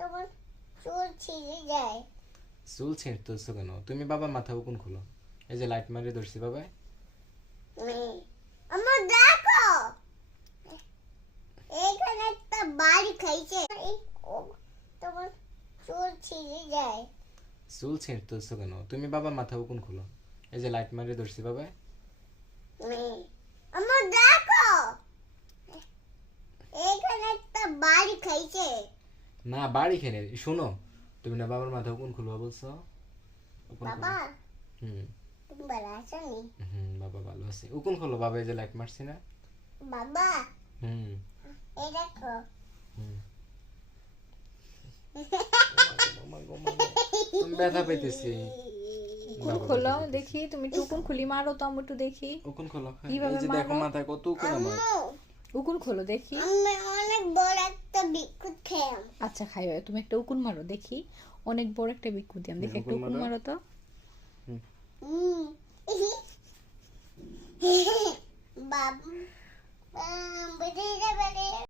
তোমার চুল ছিঁড়ে যায়। চুল ছিঁড়তেছো কেন? তুমি বাবার মাথা উকুন খোলো। এই যে লাইট মারি ধরছি বাবা। আমার দেখো এখানে একটা বাড়ি খাইছে। তোমার চুল ছিঁড়ে যায়। চুল ছিঁড়তেছো কেন? তুমি বাবার মাথা উকুন খোলো। এই যে লাইট মারি ধরছি বাবা। আমার দেখো এখানে একটা বাড়ি খাইছে। না বাড়ি খেলে শুনো, তুমি না বাবার মাথা উকুন খুলবা বলছো। উকুন খোলো। বাবা হুম তুমি ভালো আছো নি? বাবা ভালো আছে। উকুন খোলো বাবা, এই যে লাইট মারছি না। বাবা হুম এই দেখো হুম আমি ব্যথা পাইতেছি। উকুন খোলো দেখি, তুমি একটু উকুন খুলি মারো তো, আমি একটু দেখি। উকুন খোলো। কিভাবে এই যে দেখো মারো? মাথায় কত উকুন আমার। উকুন খোলো দেখি। আমি অনেক বড় একটা বিস্কুট খেলাম। আচ্ছা খাইও, তুমি একটা উকুন মারো দেখি। অনেক বড় একটা বিকুট দিলাম, দেখি একটা উকুন উকুন মারো। মারো তো। বাবা বেরিয়ে যাবে।